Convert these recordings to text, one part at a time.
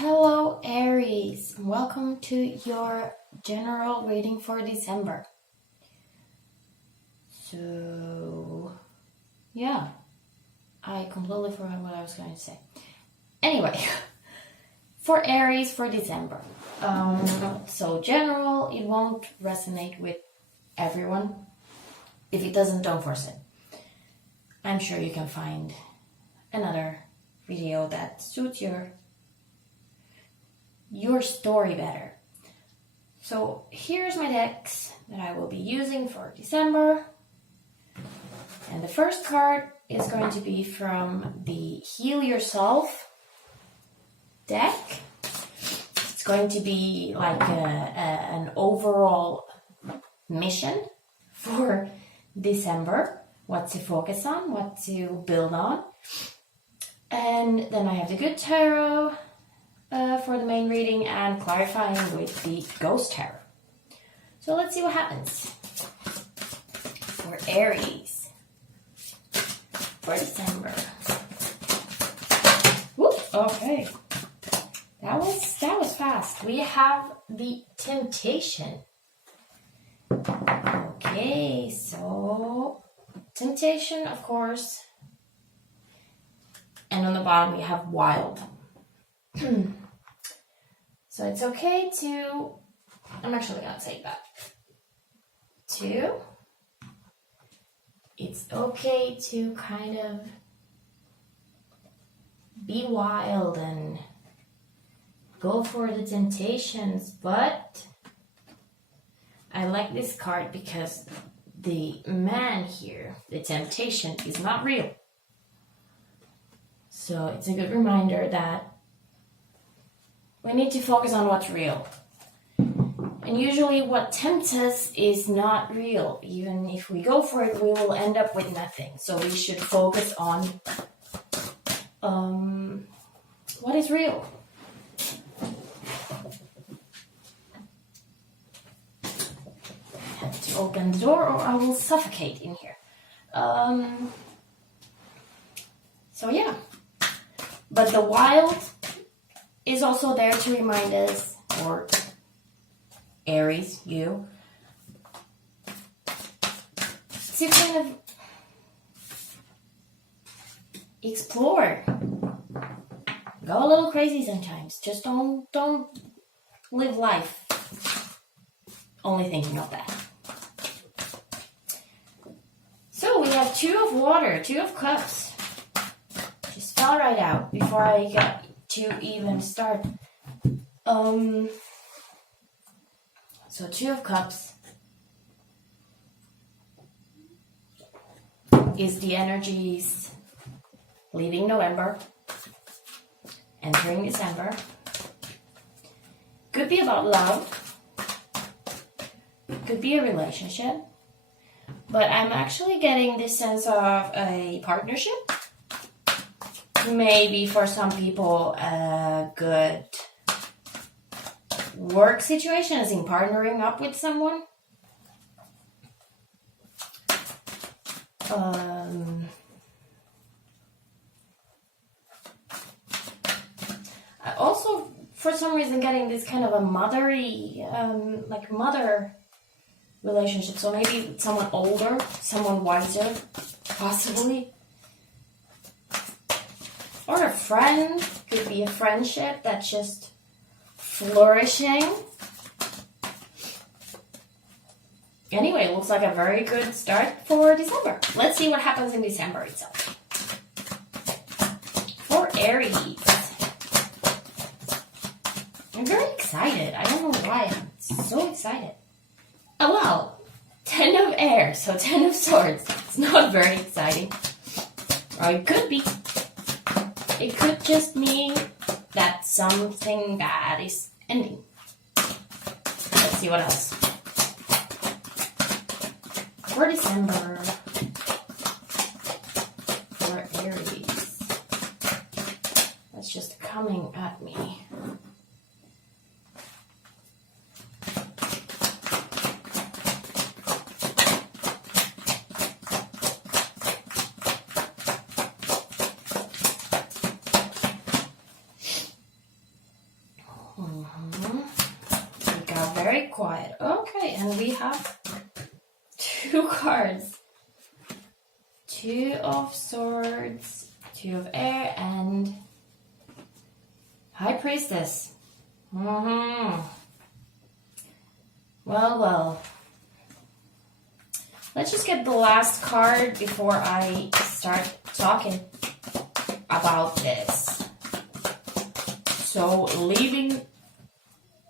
Hello Aries, welcome to your general reading for December. So, yeah, I completely forgot what I was going to say. Anyway, for Aries for December. So general, it won't resonate with everyone. If it doesn't, don't force it. I'm sure you can find another video that suits your story better. So here's my decks that I will be using for December. And the first card is going to be from the Heal Yourself deck. It's going to be like an overall mission for December. What to focus on, what to build on. And then I have the Good Tarot for the main reading and clarifying with the Ghost Tarot. So let's see what happens for Aries for December. Whoop, okay. That was fast. We have the Temptation. Okay, so Temptation, of course. And on the bottom we have Wild. So it's okay to, I'm actually going to take that. It's okay to kind of be wild and go for the temptations, but I like this card because the man here, the temptation, is not real. So it's a good reminder that we need to focus on what's real. And usually what tempts us is not real. Even if we go for it, we will end up with nothing. So we should focus on what is real. I have to open the door or I will suffocate in here. So yeah. But the Wild is also there to remind us, or Aries, you, to kind of explore. Go a little crazy sometimes. Just don't live life only thinking of that. So we have Two of Water, Two of Cups. Just fell right out before I got to even start. So Two of Cups is the energies leaving November, entering December. Could be about love, could be a relationship, but I'm actually getting this sense of a partnership. Maybe for some people a good work situation, as in partnering up with someone. I also, for some reason, getting this kind of a mother relationship. So maybe someone older, someone wiser, possibly. Or a friend, could be a friendship that's just flourishing. Anyway, it looks like a very good start for December. Let's see what happens in December itself. For Aries. I'm very excited. I don't know why. I'm so excited. Oh well, 10 of Air, so 10 of Swords. It's not very exciting. Or it could be. It could just mean that something bad is ending. Let's see what else. For December, for Aries, that's just coming at me. very quiet. Okay, and we have 2 cards. 2 of Swords, 2 of Air, and High Priestess. Well. Let's just get the last card before I start talking about this. So, leaving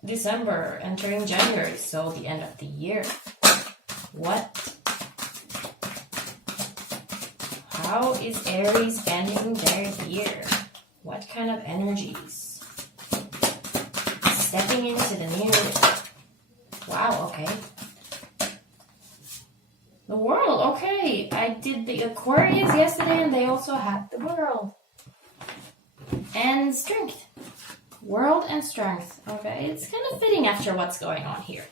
December, entering January, so the end of the year. How is Aries ending their year? What kind of energies? Stepping into the new year. Wow, okay. The World, okay. I did the Aquarius yesterday and they also had the World. And Strength. World and Strength. Okay, it's kind of fitting after what's going on here.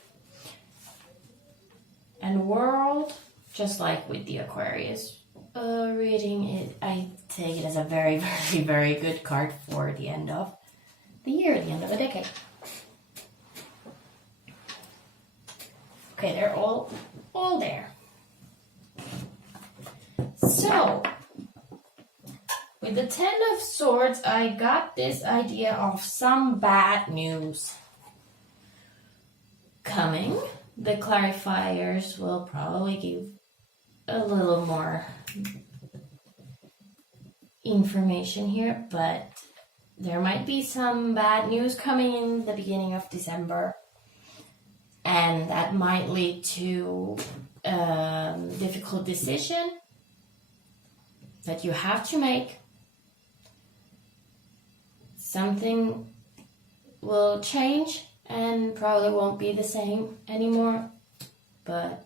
And World, just like with the Aquarius reading, I take it as a very, very, very good card for the end of the year, the end of the decade. Okay, they're all there. So, with the 10 of Swords, I got this idea of some bad news coming. The clarifiers will probably give a little more information here, but there might be some bad news coming in the beginning of December, and that might lead to a difficult decision that you have to make. Something will change and probably won't be the same anymore. But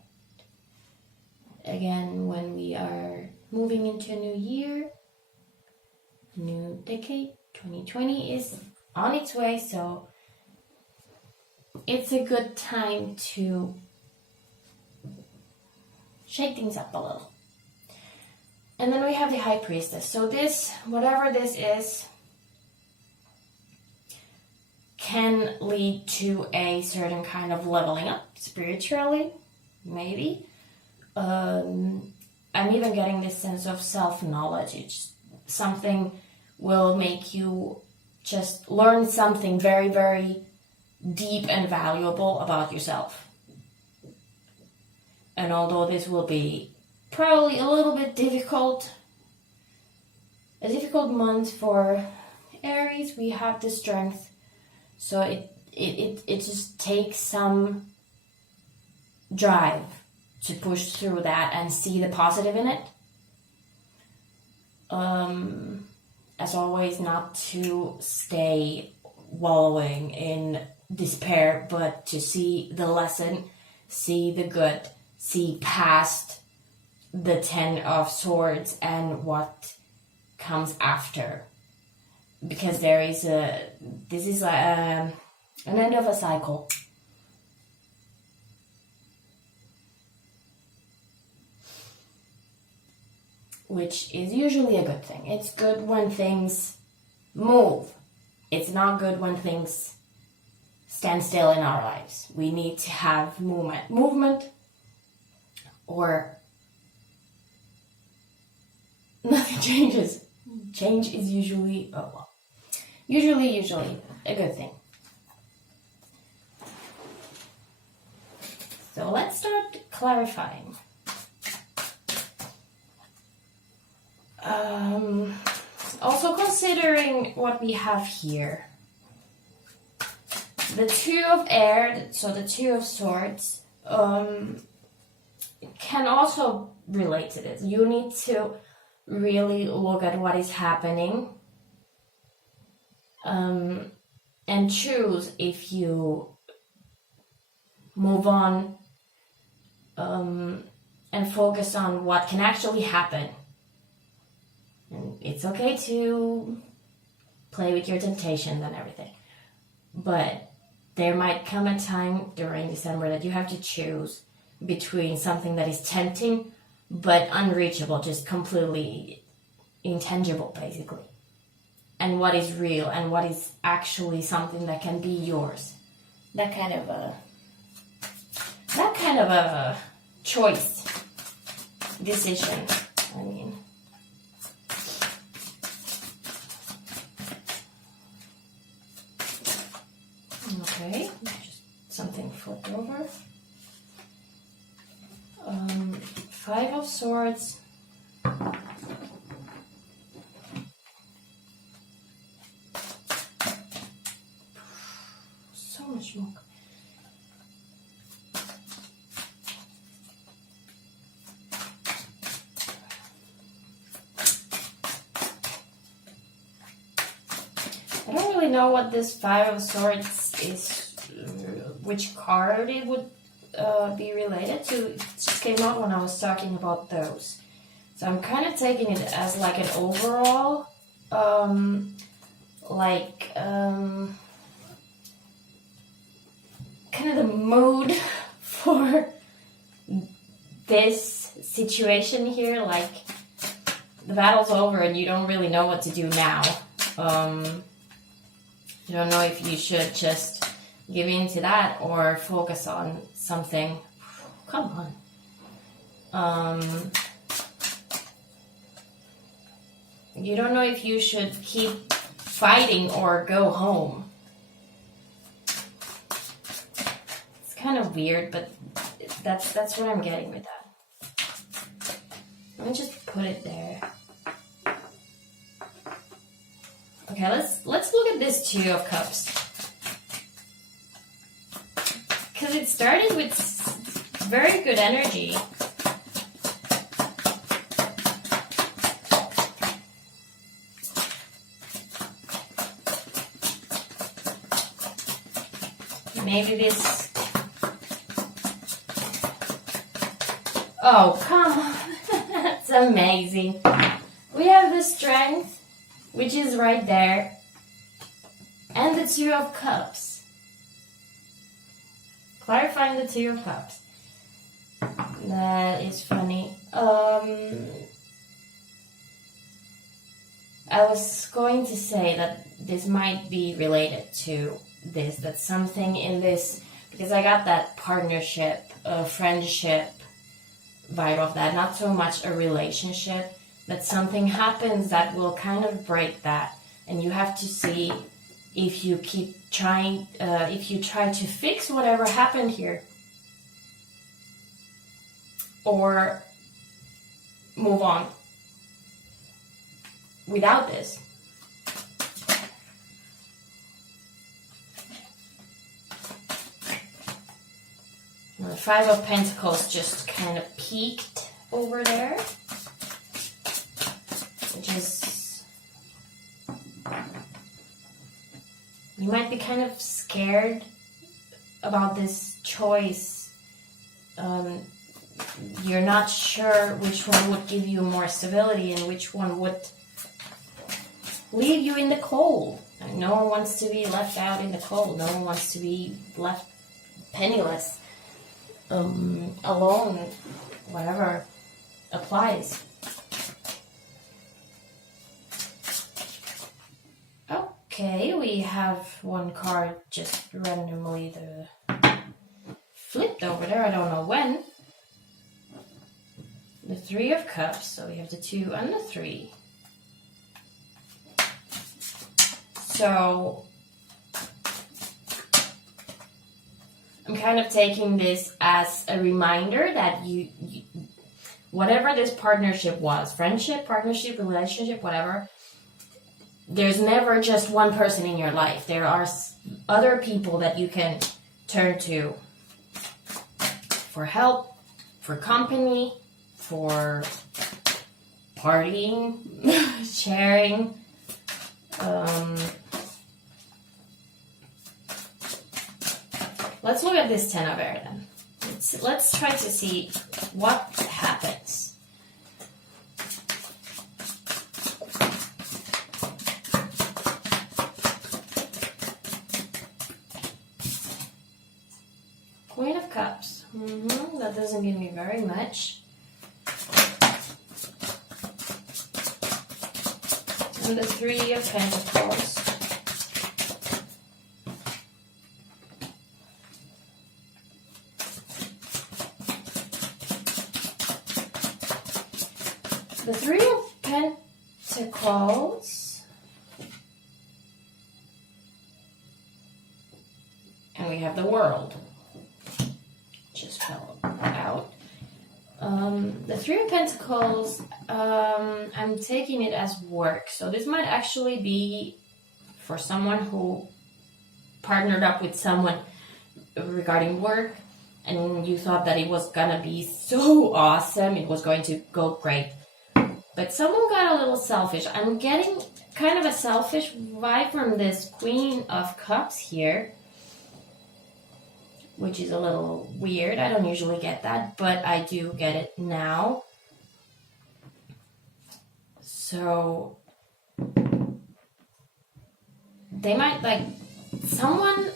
again, when we are moving into a new year, new decade, 2020 is on its way, so it's a good time to shake things up a little. And then we have the High Priestess. So this, whatever this is, can lead to a certain kind of leveling up spiritually, maybe. I'm even getting this sense of self-knowledge. It's something will make you just learn something very, very deep and valuable about yourself. And although this will be probably a little bit difficult, a difficult month for Aries, we have the Strength. So it just takes some drive to push through that and see the positive in it. As always, not to stay wallowing in despair, but to see the lesson, see the good, see past the 10 of Swords and what comes after. Because this is an end of a cycle. Which is usually a good thing. It's good when things move. It's not good when things stand still in our lives. We need to have movement. Movement or nothing changes. Change is usually a good thing. So let's start clarifying. Also considering what we have here. The 2 of Air, so the 2 of Swords, can also relate to this. You need to really look at what is happening and choose if you move on and focus on what can actually happen. And it's okay to play with your temptations and everything, but there might come a time during December that you have to choose between something that is tempting but unreachable, just completely intangible basically, and what is real and what is actually something that can be yours. That kind of that kind of a choice, decision, I mean. Okay, just something flipped over. 5 of Swords. So much smoke. I don't really know what this 5 of Swords is, which card it would be related to. It just came out when I was talking about those. So I'm kind of taking it as like an overall, kind of the mood for this situation here. Like, the battle's over and you don't really know what to do now. You don't know if you should just give in to that or focus on something. Come on. You don't know if you should keep fighting or go home. It's kind of weird, but that's what I'm getting with that. Let me just put it there. Okay, let's look at this 2 of Cups. Because it started with very good energy. Maybe this... Oh, come on. That's amazing. We have the Strength, which is right there, and the 2 of Cups. Clarifying the 2 of Cups. That is funny. I was going to say that this might be related to this, that something in this, because I got that partnership, friendship vibe of that, not so much a relationship, that something happens that will kind of break that, and you have to see if you keep trying, if you try to fix whatever happened here, or move on without this. The 5 of Pentacles just kind of peaked over there, which is, you might be kind of scared about this choice. You're not sure which one would give you more stability and which one would leave you in the cold. And no one wants to be left out in the cold. No one wants to be left penniless, alone, whatever applies. Okay, we have one card just randomly flipped over there. I don't know when. The 3 of Cups, so we have the 2 and the 3. So I'm kind of taking this as a reminder that you whatever this partnership was, friendship, partnership, relationship, whatever, there's never just one person in your life. There are other people that you can turn to for help, for company, for partying, sharing. Let's look at this 10 of Air then. Let's try to see what happens. Queen of Cups. That doesn't give me very much. And the 3 of Pentacles. the Three of Pentacles, and we have the World. Just fell out. The Three of Pentacles, I'm taking it as work. So this might actually be for someone who partnered up with someone regarding work, and you thought that it was gonna be so awesome, it was going to go great. But someone got a little selfish. I'm getting kind of a selfish vibe from this Queen of Cups here, which is a little weird. I don't usually get that, but I do get it now. So they might, like, someone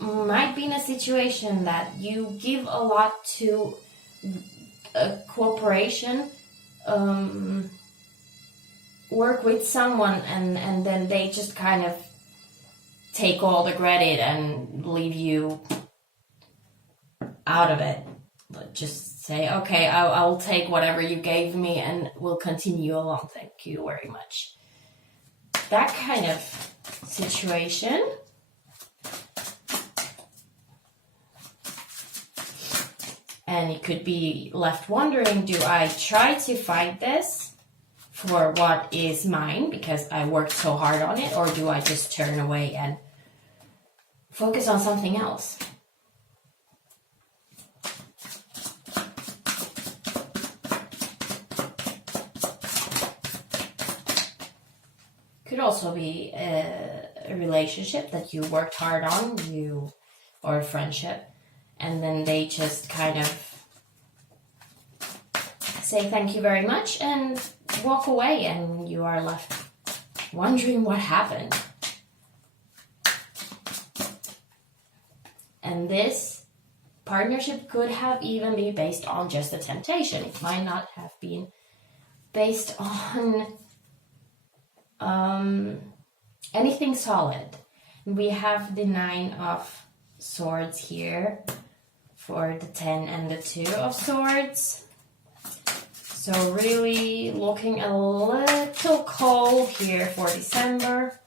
might be in a situation that you give a lot to a corporation, work with someone, and then they just kind of take all the credit and leave you out of it. But just say, okay, I'll take whatever you gave me and we'll continue along. Thank you very much. That kind of situation. And you could be left wondering, do I try to fight this for what is mine because I worked so hard on it, or do I just turn away and focus on something else? Could also be a relationship that you worked hard on, or a friendship, and then they just kind of say thank you very much and walk away, and you are left wondering what happened. And this partnership could have even been based on just a temptation. It might not have been based on anything solid. We have the Nine of Swords here for the 10 and the 2 of Swords. So really looking a little cold here for December.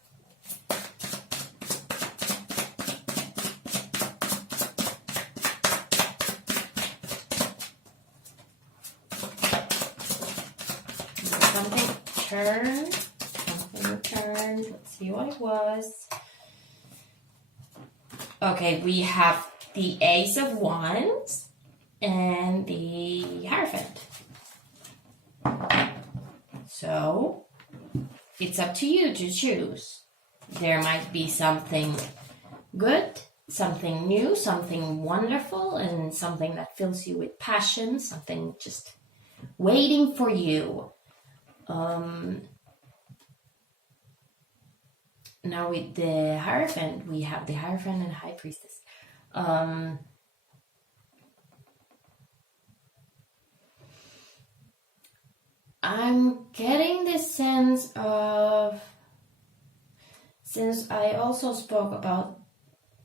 Something turned. Let's see what it was. Okay, we have the Ace of Wands and the Hierophant. So it's up to you to choose. There might be something good, something new, something wonderful, and something that fills you with passion, something just waiting for you. Now with the Hierophant, we have the Hierophant and High Priestess. I'm getting this sense of, since I also spoke about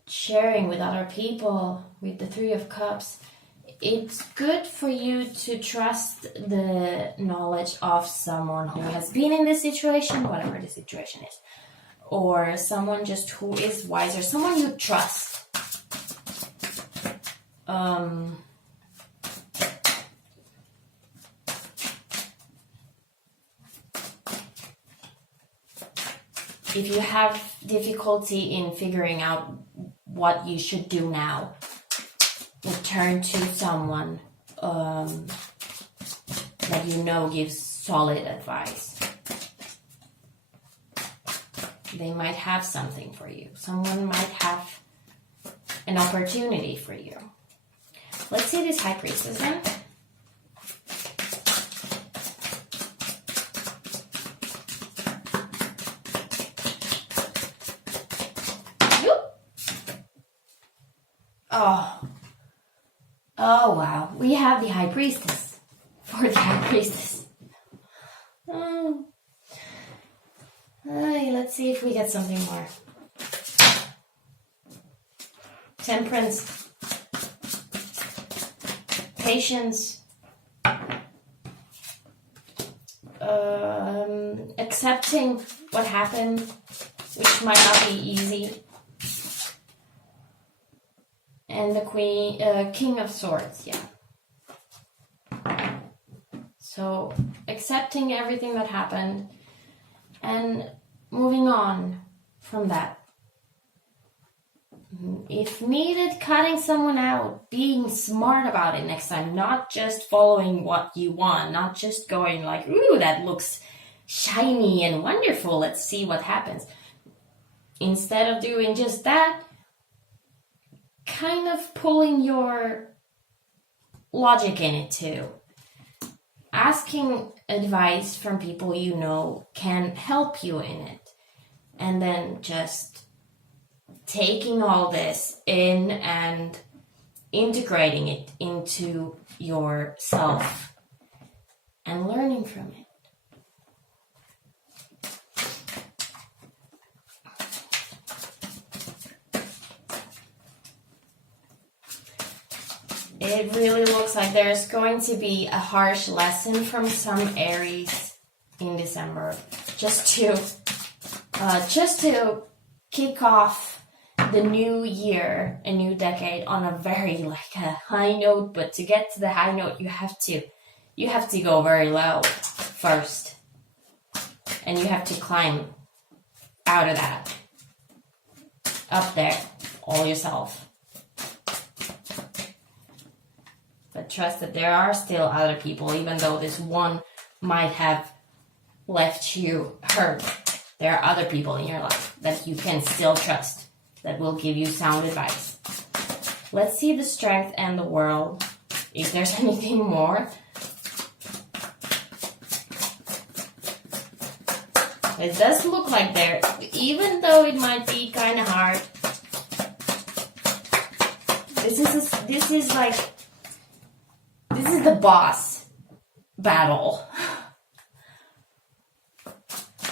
sharing with other people with the Three of Cups, it's good for you to trust the knowledge of someone who has been in this situation, whatever the situation is. Or someone just who is wiser, someone you trust. If you have difficulty in figuring out what you should do now, turn to someone that you know gives solid advice. They might have something for you. Someone might have an opportunity for you. Let's see this High Priestess then. Oh wow. We have the High Priestess for the High Priestess. Let's see if we get something more. Temperance. Patience. accepting what happened, which might not be easy. And the King of Swords, yeah. So accepting everything that happened and moving on from that. If needed, cutting someone out, being smart about it next time, not just following what you want, not just going like, ooh, that looks shiny and wonderful, let's see what happens. Instead of doing just that, kind of pulling your logic in it too. Asking advice from people you know can help you in it. And then just taking all this in and integrating it into yourself and learning from it. It really looks like there's going to be a harsh lesson from some Aries in December, just to kick off the new year, a new decade, on a very like a high note. But to get to the high note, you have to go very low first, and you have to climb out of that up there all yourself. But trust that there are still other people, even though this one might have left you hurt. There are other people in your life that you can still trust, that will give you sound advice. Let's see the Strength and the World, if there's anything more. It does look like there, even though it might be kind of hard. This is the boss battle.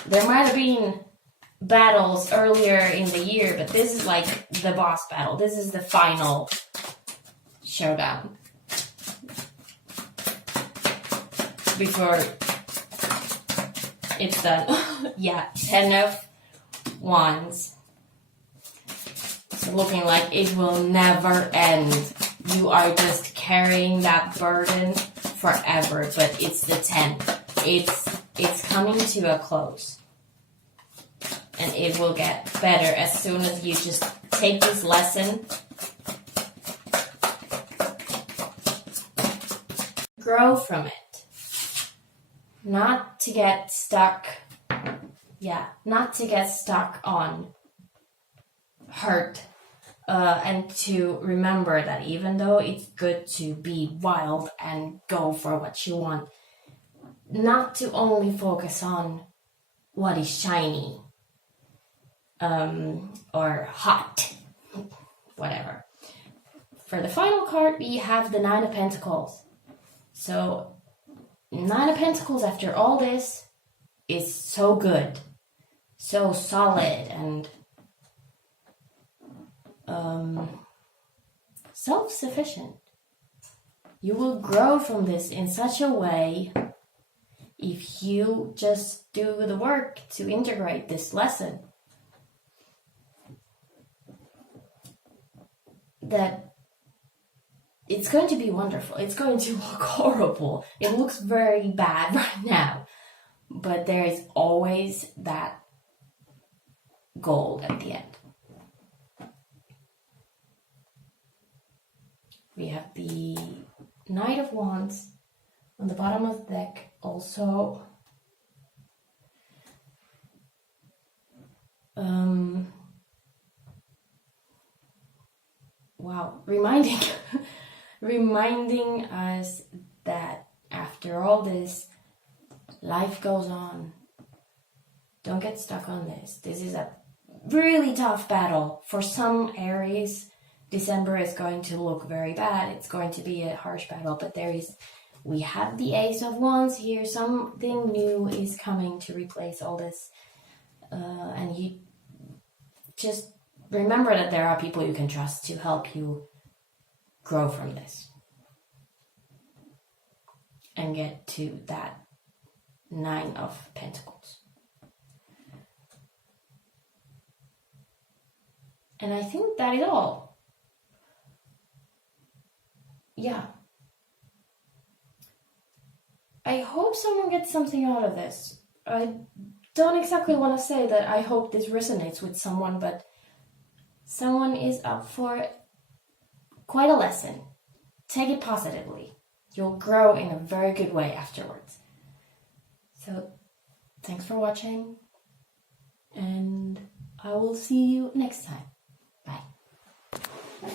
There might have been battles earlier in the year, but this is like the boss battle. This is the final showdown. Before it's done. Yeah, 10 of Wands. It's looking like it will never end. You are just carrying that burden forever, but it's the 10. It's coming to a close. And it will get better as soon as you just take this lesson, grow from it. Not to get stuck. Yeah, not to get stuck on hurt. And to remember that even though it's good to be wild and go for what you want, not to only focus on what is shiny or hot, whatever. For the final card, we have the Nine of Pentacles. So, Nine of Pentacles, after all this, is so good, so solid, and self-sufficient. You will grow from this in such a way if you just do the work to integrate this lesson. That it's going to be wonderful. It's going to look horrible. It looks very bad right now. But there is always that gold at the end. We have the Knight of Wands on the bottom of the deck. Also, wow, reminding us that after all this, life goes on. Don't get stuck on this. This is a really tough battle. For some Aries, December is going to look very bad. It's going to be a harsh battle, but we have the Ace of Wands here. Something new is coming to replace all this. And you just remember that there are people you can trust to help you grow from this and get to that Nine of Pentacles. And I think that is all. Yeah. I hope someone gets something out of this. I don't exactly want to say that I hope this resonates with someone, but someone is up for quite a lesson. Take it positively. You'll grow in a very good way afterwards. So, thanks for watching, and I will see you next time. Bye.